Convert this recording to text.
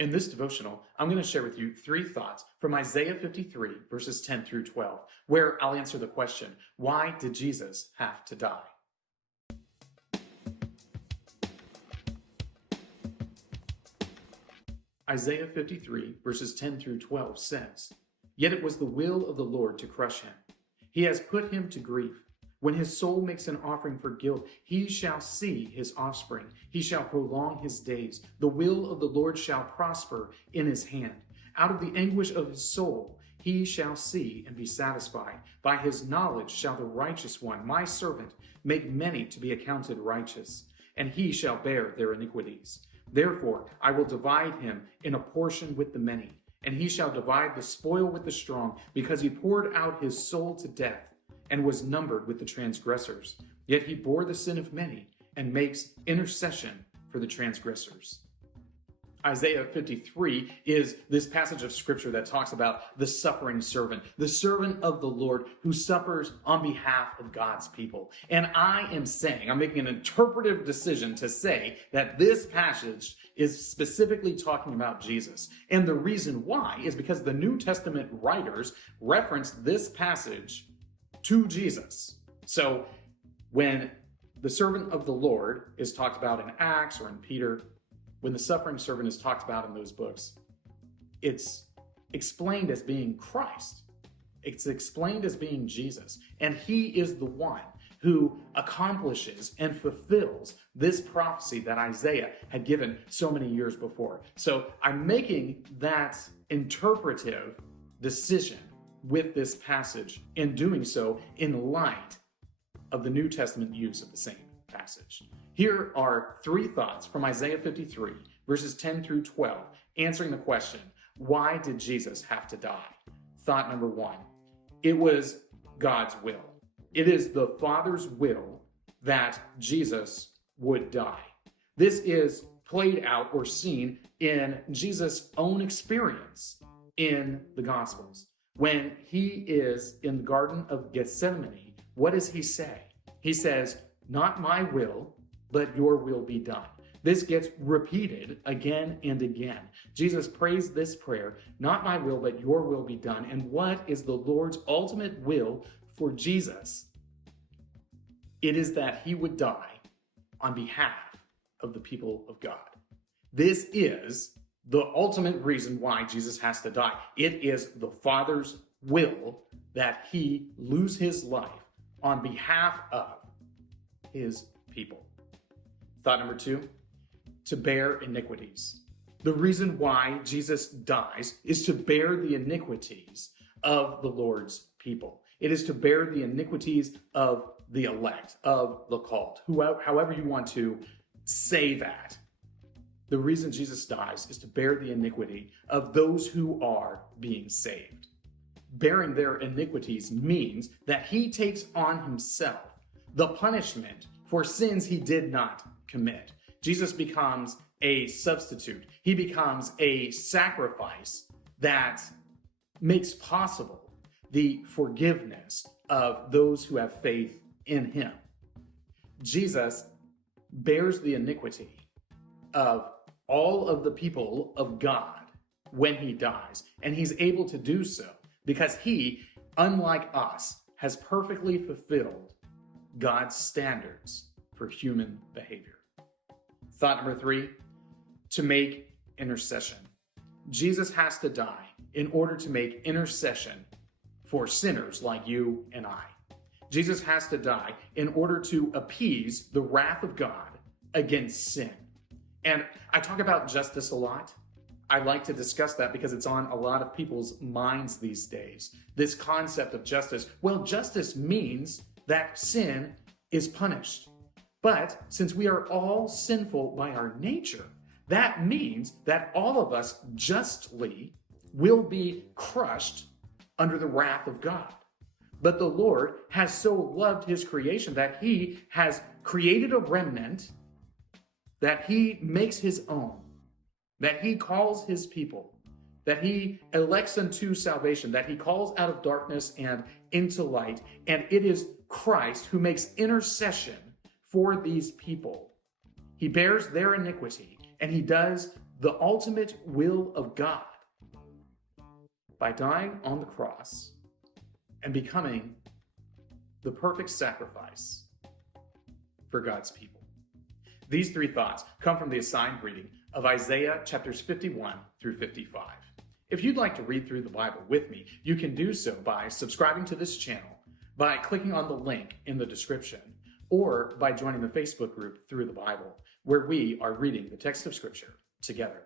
In this devotional, I'm going to share with you 3 thoughts from Isaiah 53, verses 10 through 12, where I'll answer the question, why did Jesus have to die? Isaiah 53, verses 10 through 12 says, "Yet it was the will of the Lord to crush him. He has put him to grief. When his soul makes an offering for guilt, he shall see his offspring. He shall prolong his days. The will of the Lord shall prosper in his hand. Out of the anguish of his soul, he shall see and be satisfied. By his knowledge shall the righteous one, my servant, make many to be accounted righteous, and he shall bear their iniquities. Therefore, I will divide him in a portion with the many, and he shall divide the spoil with the strong, because he poured out his soul to death and was numbered with the transgressors. Yet he bore the sin of many and makes intercession for the transgressors." Isaiah 53 is this passage of scripture that talks about the suffering servant, the servant of the Lord who suffers on behalf of God's people. And I'm making an interpretive decision to say that this passage is specifically talking about Jesus. And the reason why is because the New Testament writers referenced this passage to Jesus. So when the servant of the Lord is talked about in Acts or in Peter, when the suffering servant is talked about in those books, it's explained as being Christ. It's explained as being Jesus. And he is the one who accomplishes and fulfills this prophecy that Isaiah had given so many years before. So I'm making that interpretive decision with this passage, and doing so in light of the New Testament use of the same passage. Here are 3 thoughts from Isaiah 53, verses 10 through 12, answering the question, why did Jesus have to die? Thought number 1, it was God's will. It is the Father's will that Jesus would die. This is played out or seen in Jesus' own experience in the Gospels. When he is in the Garden of Gethsemane, what does he say? He says, "Not my will, but your will be done." This gets repeated again and again. Jesus prays this prayer, "Not my will, but your will be done." And what is the Lord's ultimate will for Jesus? It is that he would die on behalf of the people of God. This is the ultimate reason why Jesus has to die. It is the Father's will that he lose his life on behalf of his people. Thought number 2, to bear iniquities. The reason why Jesus dies is to bear the iniquities of the Lord's people. It is to bear the iniquities of the elect, of the called, however you want to say that. The reason Jesus dies is to bear the iniquity of those who are being saved. Bearing their iniquities means that he takes on himself the punishment for sins he did not commit. Jesus becomes a substitute. He becomes a sacrifice that makes possible the forgiveness of those who have faith in him. Jesus bears the iniquity of all of the people of God when he dies. And he's able to do so because he, unlike us, has perfectly fulfilled God's standards for human behavior. Thought number 3, to make intercession. Jesus has to die in order to make intercession for sinners like you and I. Jesus has to die in order to appease the wrath of God against sin. And I talk about justice a lot. I like to discuss that because it's on a lot of people's minds these days. This concept of justice. Well, justice means that sin is punished. But since we are all sinful by our nature, that means that all of us justly will be crushed under the wrath of God. But the Lord has so loved his creation that he has created a remnant that he makes his own, that he calls his people, that he elects unto salvation, that he calls out of darkness and into light. And it is Christ who makes intercession for these people. He bears their iniquity, and he does the ultimate will of God by dying on the cross and becoming the perfect sacrifice for God's people. These three thoughts come from the assigned reading of Isaiah chapters 51 through 55. If you'd like to read through the Bible with me, you can do so by subscribing to this channel, by clicking on the link in the description, or by joining the Facebook group Through the Bible, where we are reading the text of Scripture together.